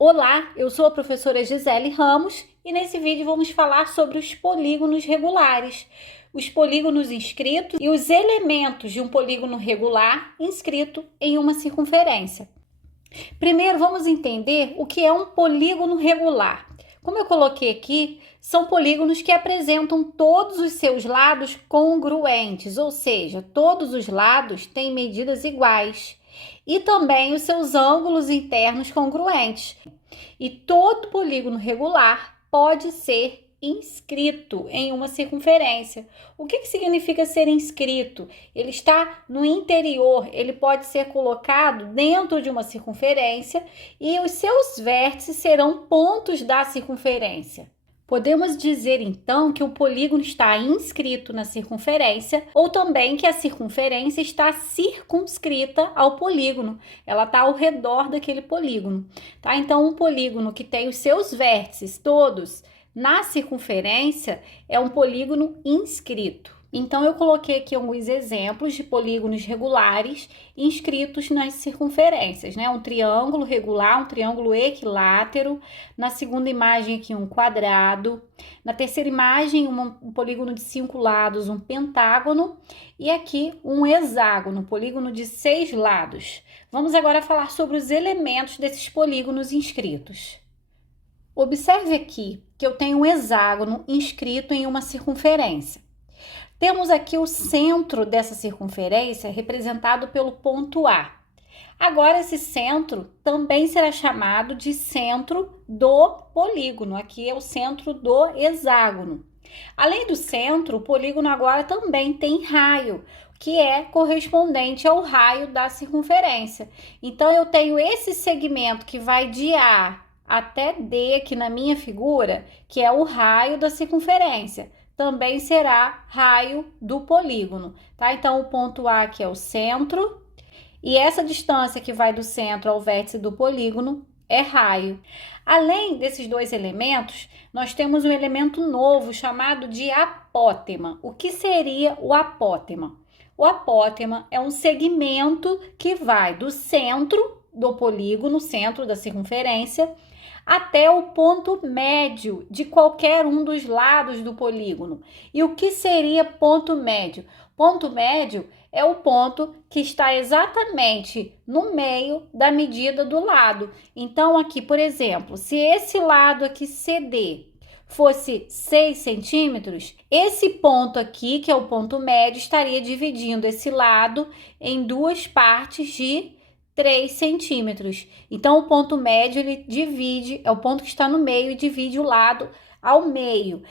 Olá, eu sou a professora Gisele Ramos e nesse vídeo vamos falar sobre os polígonos regulares, os polígonos inscritos e os elementos de um polígono regular inscrito em uma circunferência. Primeiro vamos entender o que é um polígono regular. Como eu coloquei aqui, são polígonos que apresentam todos os seus lados congruentes, ou seja, todos os lados têm medidas iguais e também os seus ângulos internos congruentes. E todo polígono regular pode ser inscrito em uma circunferência. O que significa ser inscrito? Ele está no interior, ele pode ser colocado dentro de uma circunferência e os seus vértices serão pontos da circunferência. Podemos dizer então que o polígono está inscrito na circunferência ou também que a circunferência está circunscrita ao polígono, ela está ao redor daquele polígono, tá? Então, um polígono que tem os seus vértices todos na circunferência é um polígono inscrito. Então, eu coloquei aqui alguns exemplos de polígonos regulares inscritos nas circunferências, né? Um triângulo regular, um triângulo equilátero. Na segunda imagem aqui, um quadrado. Na terceira imagem, um polígono de 5 lados, um pentágono. E aqui, um hexágono, um polígono de 6 lados. Vamos agora falar sobre os elementos desses polígonos inscritos. Observe aqui que eu tenho um hexágono inscrito em uma circunferência. Temos aqui o centro dessa circunferência representado pelo ponto A. Agora, esse centro também será chamado de centro do polígono. Aqui é o centro do hexágono. Além do centro, o polígono agora também tem raio, que é correspondente ao raio da circunferência. Então, eu tenho esse segmento que vai de A até D aqui na minha figura, que é o raio da circunferência. Também será raio do polígono, tá? Então, o ponto A aqui é o centro, e essa distância que vai do centro ao vértice do polígono é raio. Além desses dois elementos, nós temos um elemento novo chamado de apótema. O que seria o apótema? O apótema é um segmento que vai do centro do polígono, centro da circunferência, até o ponto médio de qualquer um dos lados do polígono. E o que seria ponto médio? Ponto médio é o ponto que está exatamente no meio da medida do lado. Então, aqui, por exemplo, se esse lado aqui CD fosse 6 centímetros, esse ponto aqui, que é o ponto médio, estaria dividindo esse lado em duas partes de 3 centímetros. Então, o ponto médio, ele divide, é o ponto que está no meio e divide o lado ao meio.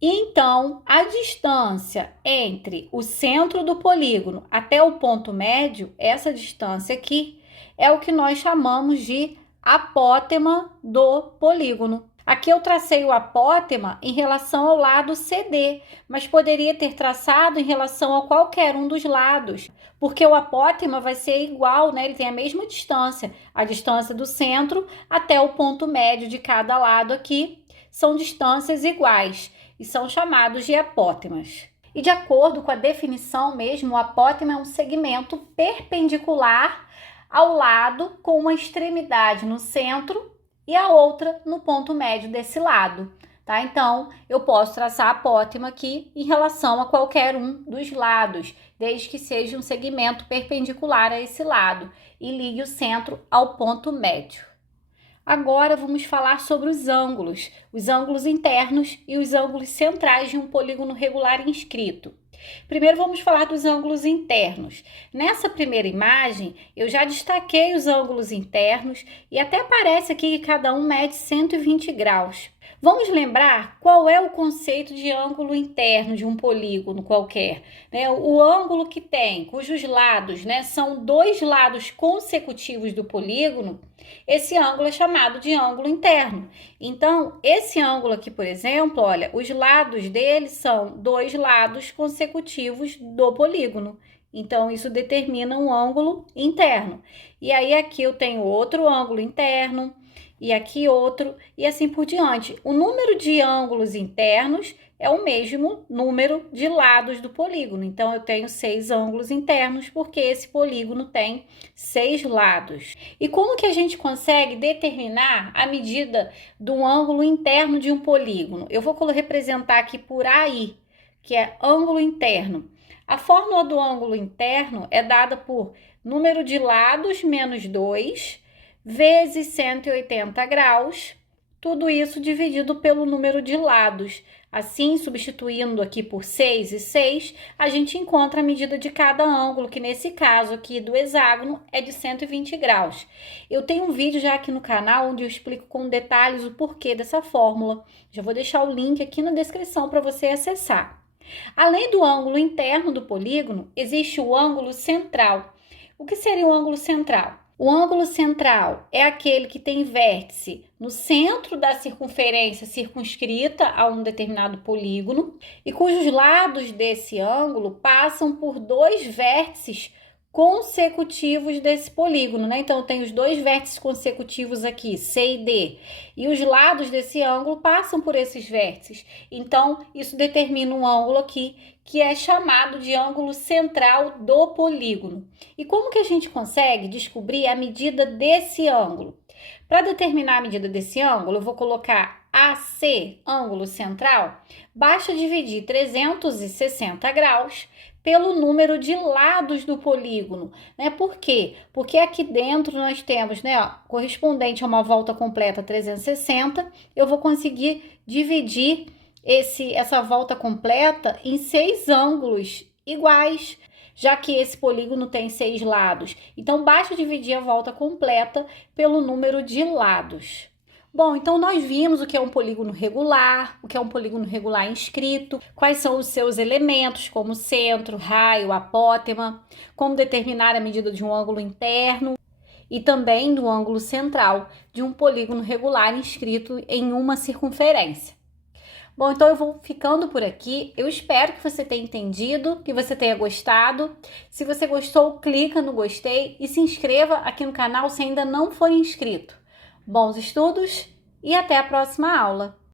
Então, a distância entre o centro do polígono até o ponto médio, essa distância aqui, é o que nós chamamos de apótema do polígono. Aqui eu tracei o apótema em relação ao lado CD, mas poderia ter traçado em relação a qualquer um dos lados, porque o apótema vai ser igual, né? Ele tem a mesma distância, a distância do centro até o ponto médio de cada lado aqui, são distâncias iguais e são chamados de apótemas. E de acordo com a definição mesmo, o apótema é um segmento perpendicular ao lado com uma extremidade no centro e a outra no ponto médio desse lado, tá? Então, eu posso traçar a apótema aqui em relação a qualquer um dos lados, desde que seja um segmento perpendicular a esse lado e ligue o centro ao ponto médio. Agora vamos falar sobre os ângulos internos e os ângulos centrais de um polígono regular inscrito. Primeiro vamos falar dos ângulos internos. Nessa primeira imagem, eu já destaquei os ângulos internos e até aparece aqui que cada um mede 120 graus. Vamos lembrar qual é o conceito de ângulo interno de um polígono qualquer, né? O ângulo que tem, cujos lados, né, são dois lados consecutivos do polígono, esse ângulo é chamado de ângulo interno. Então, esse ângulo aqui, por exemplo, olha, os lados dele são dois lados consecutivos do polígono. Então, isso determina um ângulo interno. E aí, aqui eu tenho outro ângulo interno. e aqui outro, e assim por diante. O número de ângulos internos é o mesmo número de lados do polígono. Então, eu tenho 6 ângulos internos, porque esse polígono tem 6 lados. E como que a gente consegue determinar a medida do ângulo interno de um polígono? Eu vou representar aqui por AI, que é ângulo interno. A fórmula do ângulo interno é dada por número de lados menos 2 vezes 180 graus, tudo isso dividido pelo número de lados. Assim, substituindo aqui por 6 e 6, a gente encontra a medida de cada ângulo, que nesse caso aqui do hexágono é de 120 graus. Eu tenho um vídeo já aqui no canal onde eu explico com detalhes o porquê dessa fórmula. Já vou deixar o link aqui na descrição para você acessar. Além do ângulo interno do polígono, existe o ângulo central. O que seria o ângulo central? O ângulo central é aquele que tem vértice no centro da circunferência circunscrita a um determinado polígono e cujos lados desse ângulo passam por 2 vértices consecutivos desse polígono, né? Então, eu tenho os 2 vértices consecutivos aqui, C e D, e os lados desse ângulo passam por esses vértices. Então, isso determina um ângulo aqui, que é chamado de ângulo central do polígono. E como que a gente consegue descobrir a medida desse ângulo? Para determinar a medida desse ângulo, eu vou colocar AC, ângulo central, basta dividir 360 graus pelo número de lados do polígono, né? Por quê? Porque aqui dentro nós temos, né, ó, correspondente a uma volta completa 360, eu vou conseguir dividir essa volta completa em 6 ângulos iguais, já que esse polígono tem 6 lados. Então, basta dividir a volta completa pelo número de lados. Bom, então nós vimos o que é um polígono regular, o que é um polígono regular inscrito, quais são os seus elementos, como centro, raio, apótema, como determinar a medida de um ângulo interno e também do ângulo central de um polígono regular inscrito em uma circunferência. Bom, então eu vou ficando por aqui. Eu espero que você tenha entendido, que você tenha gostado. Se você gostou, clica no gostei e se inscreva aqui no canal se ainda não for inscrito. Bons estudos e até a próxima aula!